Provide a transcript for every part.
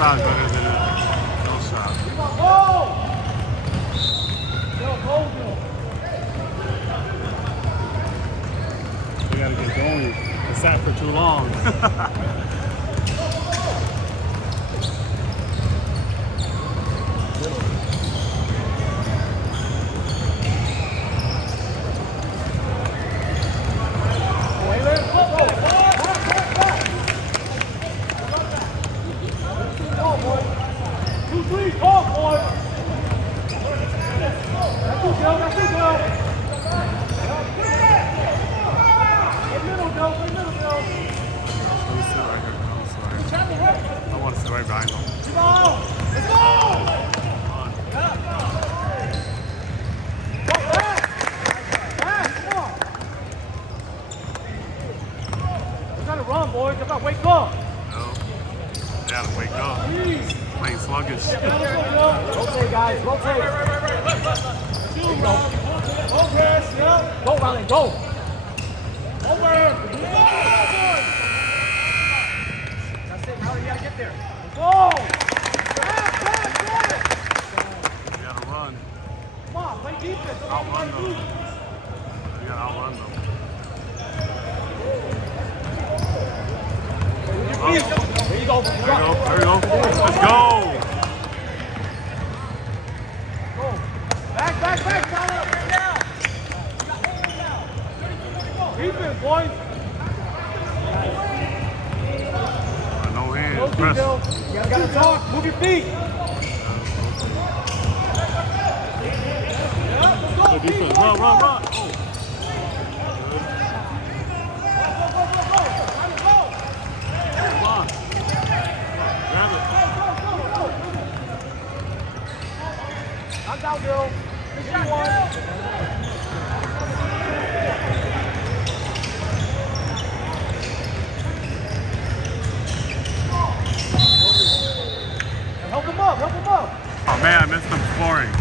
shot is better than no shot. We gotta get going. It sat for too long. I want to sit right behind him. Run, boys. You gotta wake up. No. They gotta wake up. Playing sluggish. Rotate, guys. Rotate. Go, Riley. Go. Over. That's it, Riley. You gotta get there. Go. You gotta run. Come on, play defense. Outrun them. You gotta outrun them. There you go. There we go. Let's go. Go. Back, Tyler. Defense, boys. No hands. Go, Press. Bill. You gotta talk. Move your feet. Good defense. Run. Oh. Come on. Grab it. Knock down, Bill. 61. Help him up. Oh man, I missed them scoring.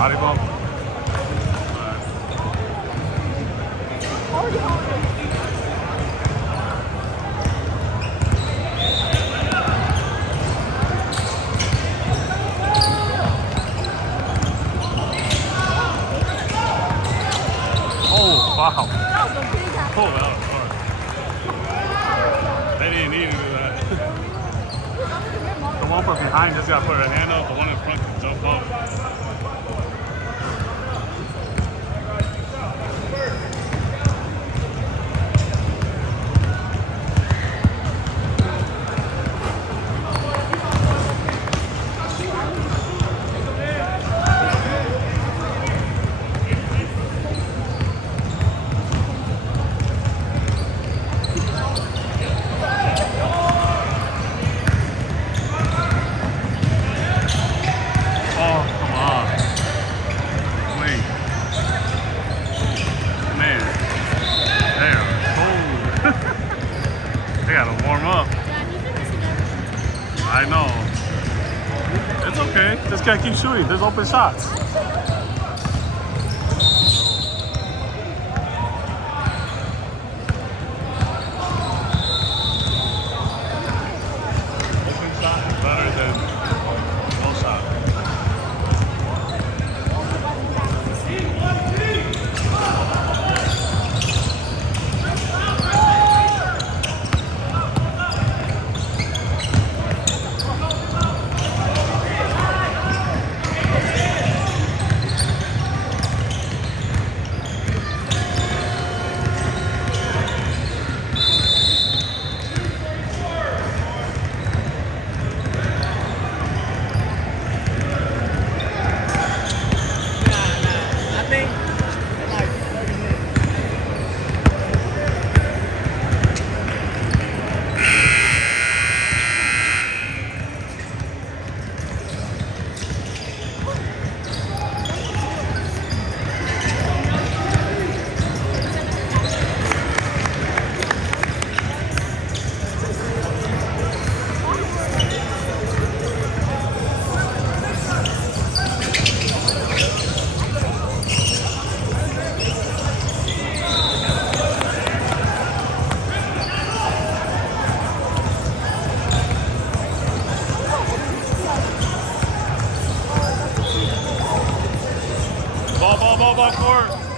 Body bump. Oh, wow. Oh, that was hard. They didn't need to do that. The one from behind just got to put her hand up. The one in front can jump up. I know. It's okay. Just gotta keep shooting. There's open shots. Open shot is better than no shot. Volleyball court.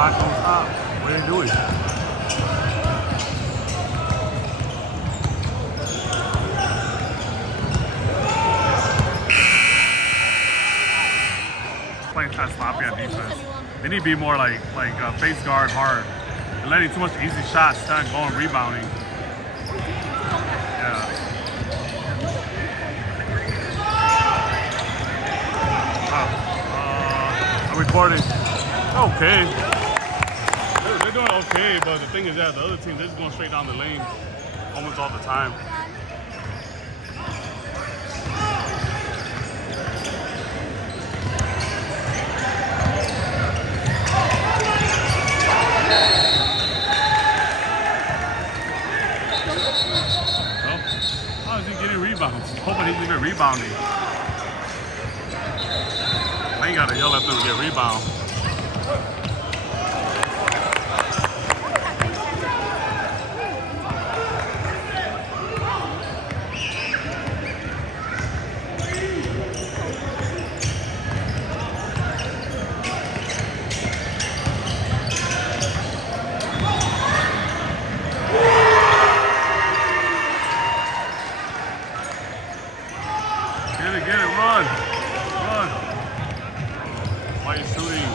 Clock don't stop. What are they doing? Playing kind of sloppy on defense. They need to be more like face guard hard. They're letting too much easy shots, not going rebounding. Yeah. I'm recording. Okay. They're doing okay, but the thing is that the other team, they're just going straight down the lane almost all the time. How is he getting rebounds? Hoping he's even rebounding. I ain't gotta yell at them to get rebound. Get it, run. Run. Why are you shooting?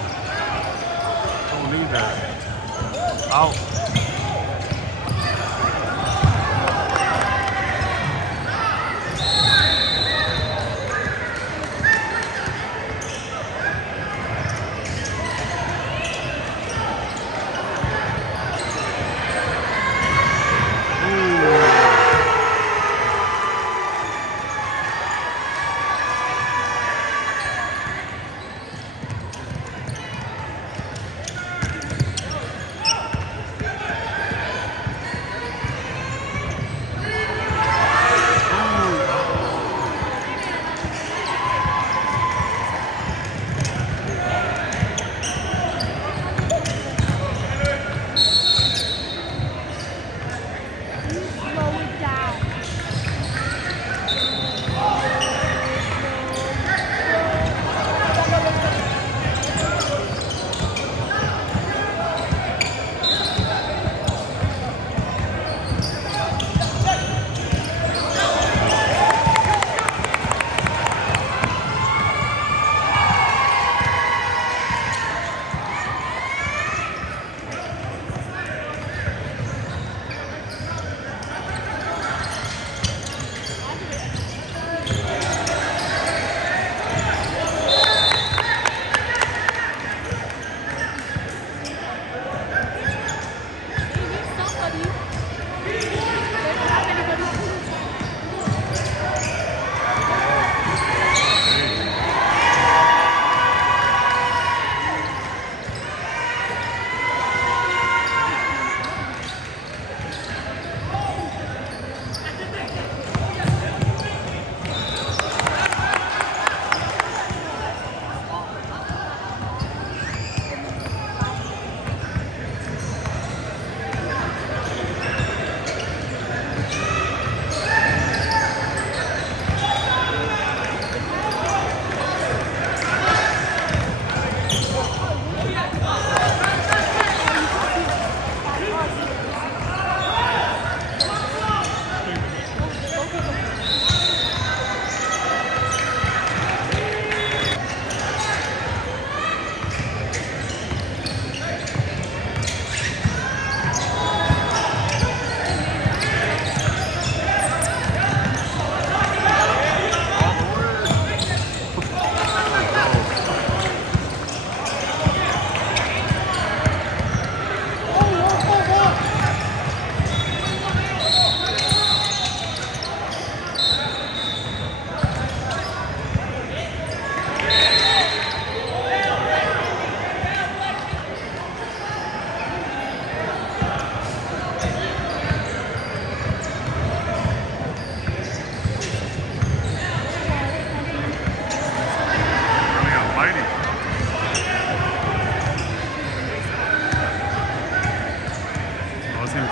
Don't need that. Out.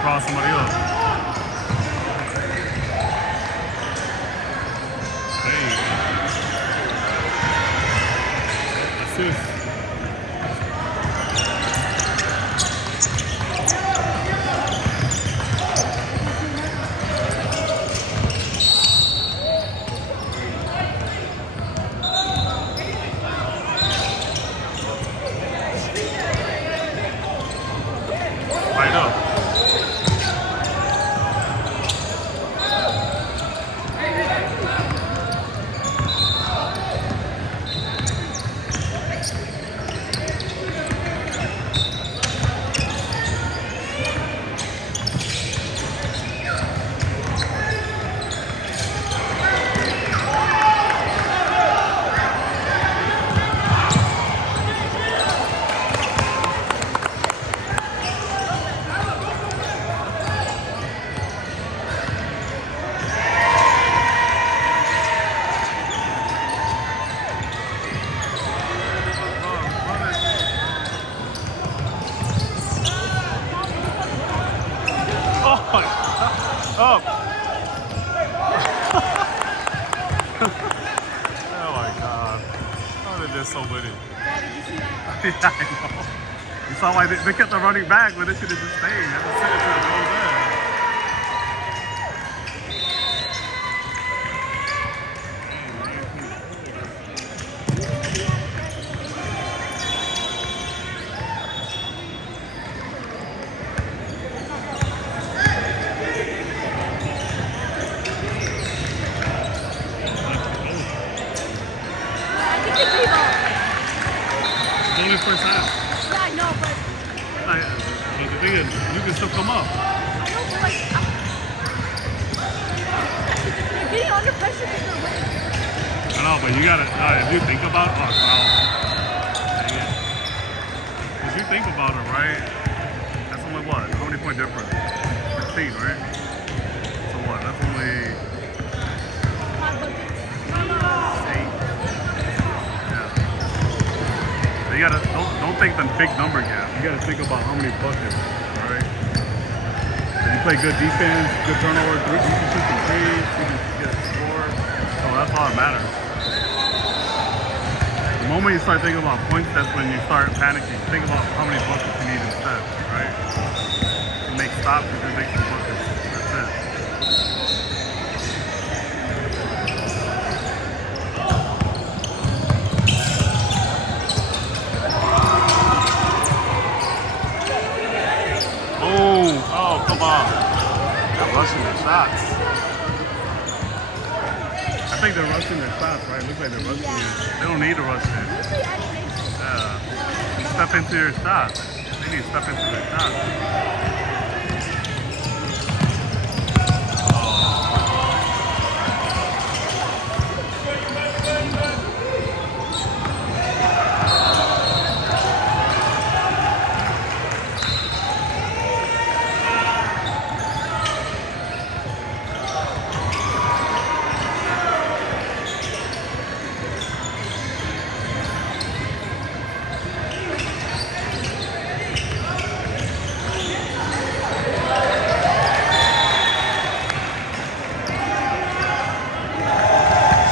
Cross somebody else. Hey. Assist. just so with it. Dad, did you see that? Yeah, I know. You saw why they kept on running back, but they should have just stayed. They had to sit until it goes there. I think they gave up. It's only first half. Yeah, I know, but Like, the thing is, you can still come up. I know, but like, they're getting under pressure because they're winning. I know, but you gotta, if you think about it, dang it. If you think about it, right, that's only what? How many point difference? 16, right? So what? That's only 5 buckets. 8. Yeah. So you gotta, don't think the big number gap. You gotta think about how many buckets, right? If you play good defense, good turnover, you can shoot some threes, you can get a score. So that's all that matters. The moment you start thinking about points, that's when you start panicking. Think about how many buckets you need instead, right? To make stops, you can make some buckets. That's it. Oh, come on. They're rushing their shots. I think they're rushing their shots, right? Looks like they're rushing it. They don't need to rush it. Usually I think Yeah. You step into your shots. They need to step into their shots.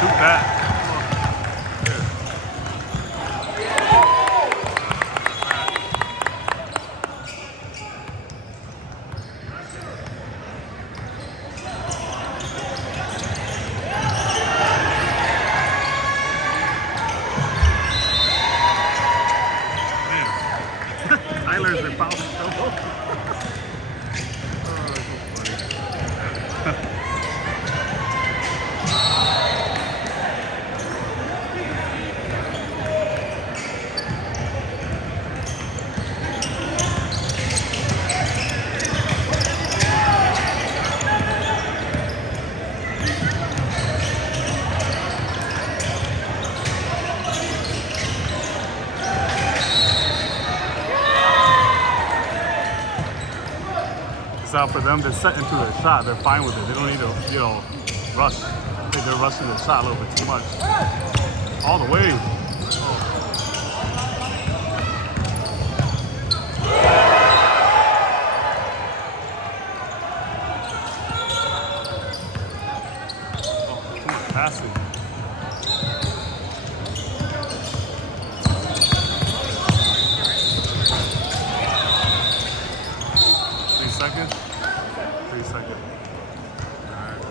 Shoot that. Man. Tyler's been fouling so much. Oh, that's so funny. It's out for them to set into their shot. They're fine with it. They don't need to, rush. I think they're rushing the shot a little bit too much. All the way. Oh, too much passing. Seconds? 3 seconds. Alright.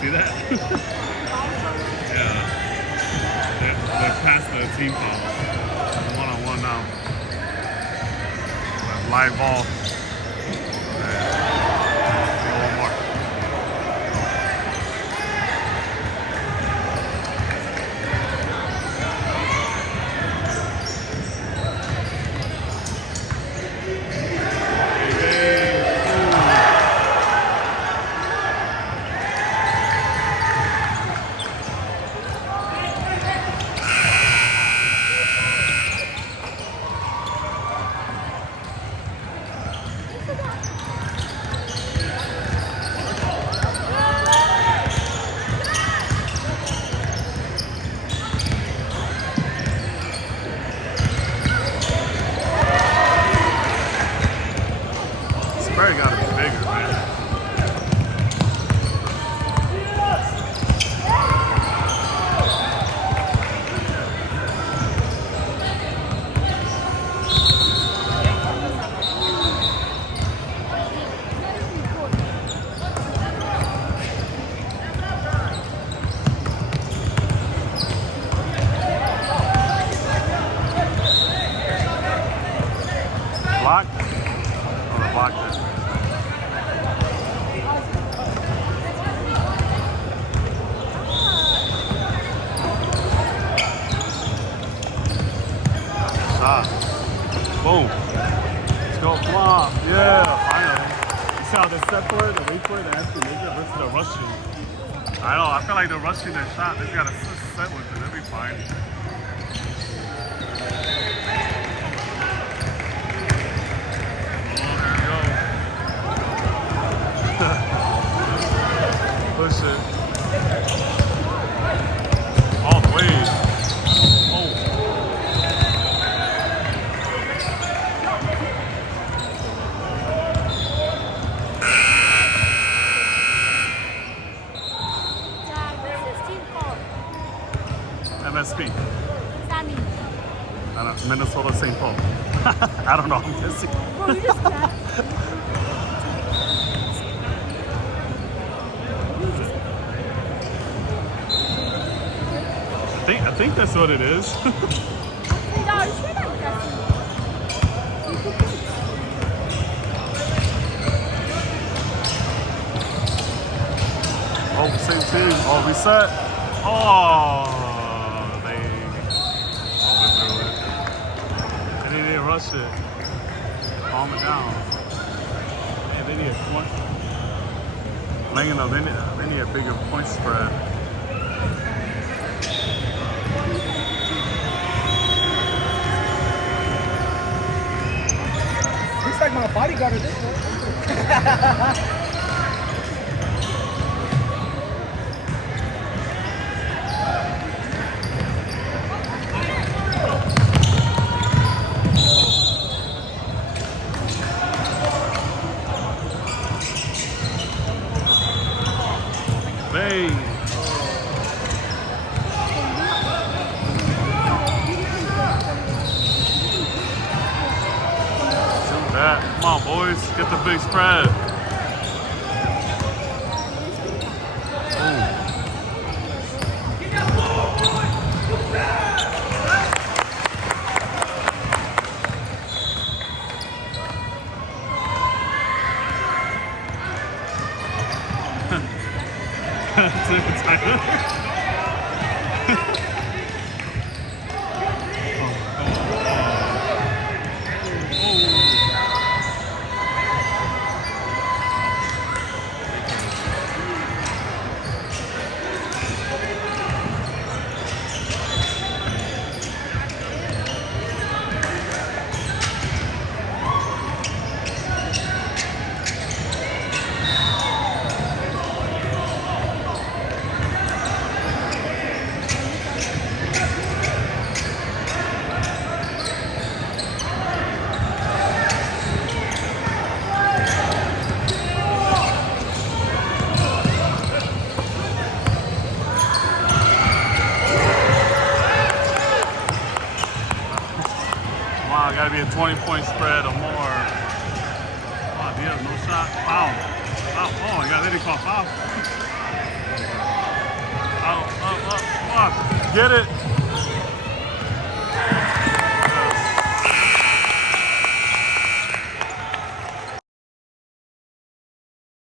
see that? Yeah. They're past the team foul. One-on-one now. Live ball. One more. Spread gotta be bigger, man. Block? Oh, the block there. Shot. Boom. Let's go. Come on. Yeah, finally. You see how they set for it, they wait for it, they actually make it versus the rushing. I know, I feel like they're rushing their shot. They've got to set with it. They'll be fine. Push it. All the way. Oh. Dad, what's this team called? MSP. What's that mean? I don't know. Minnesota St. Paul. I don't know. I'm guessing. Bro, you just got. I think that's what it is. No, you should have guessed. Oh, same team. Oh, reset. Oh, they overthrew it. And they didn't rush it. Calm it down. Man, they need a point. Laying up, they need a bigger point spread. Looks like my bodyguard at this point. Bang. Shoot that. Come on, boys. Get the big spread. Wow, gotta be a 20-point spread or more. Wow, Diaz, no shot. Foul. Foul. Oh, yeah, they didn't call foul. Oh, come on. Get it.